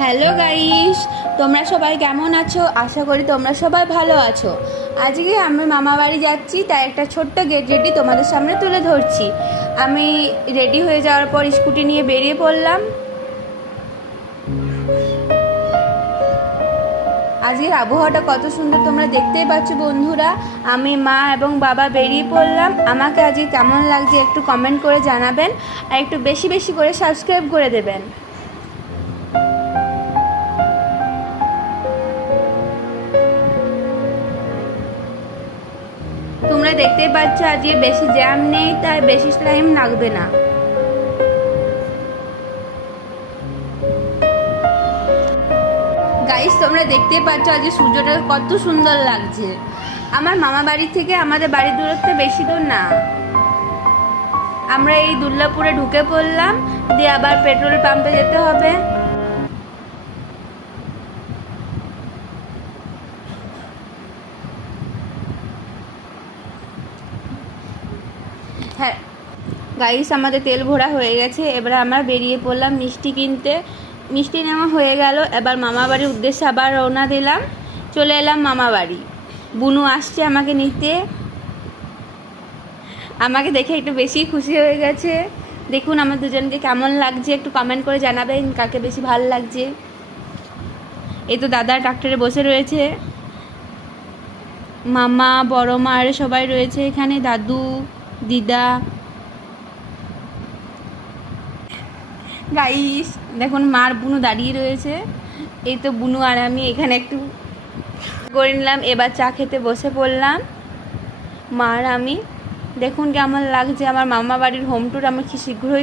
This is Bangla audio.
হ্যালো গাইস, তোমরা সবাই কেমন আছো? আশা করি তোমরা সবাই ভালো আছো। আজকে আমি মামা বাড়ি যাচ্ছি, তাই একটা ছোট্ট গেট রেডি তোমাদের সামনে তুলে ধরছি। আমি রেডি হয়ে যাওয়ার পর স্কুটি নিয়ে বেরিয়ে পড়লাম। আজকের আবহাওয়াটা কত সুন্দর তোমরা দেখতেই পাচ্ছ বন্ধুরা। আমি মা এবং বাবা বেরিয়ে পড়লাম। আমাকে আজকে কেমন লাগছে একটু কমেন্ট করে জানাবেন, আর একটু বেশি বেশি করে সাবস্ক্রাইব করে দেবেন। তোমরা দেখতেই পাচ্ছ আজকে বেশি জ্যাম নেই, তাই বেশি টাইম লাগবে না। গাইস, তোমরা দেখতেই পাচ্ছ আজকে সূর্যটা কত সুন্দর লাগছে। আমার মামা বাড়ি থেকে আমাদের বাড়ির দূরত্ব বেশি দূর না। আমরা এই দুর্গাপুরে ঢুকে পড়লাম, দিয়ে আবার পেট্রোল পাম্পে যেতে হবে। হ্যাঁ গাইস, আমাদের তেল ভরা হয়ে গেছে। এবার আমরা বেরিয়ে পড়লাম মিষ্টি কিনতে। মিষ্টি নেওয়া হয়ে গেল। এবার মামা বাড়ির উদ্দেশ্যে আবার রওনা দিলাম। চলে এলাম মামা বাড়ি। বুনু আসছে আমাকে নিতে। আমাকে দেখে একটু বেশি খুশি হয়ে গেছে। দেখুন আমার দুজনকে কেমন লাগছে, একটু কমেন্ট করে জানাবেন কাকে বেশি ভালো লাগছে। এই তো দাদা ট্রাক্টরে বসে রয়েছে, মামা বড় মা আর সবাই রয়েছে এখানে, দাদু দিদা। গাইস দেখুন মার বুনু দাঁড়িয়ে রয়েছে। এই তো বুনু আর আমি এখানে একটু করে নিলাম। এবার চা খেতে বসে পড়লাম মা আর আমি। দেখুন কেমন লাগছে আমার মামা বাড়ির হোম ট্যুর। আমার কি শীঘ্রই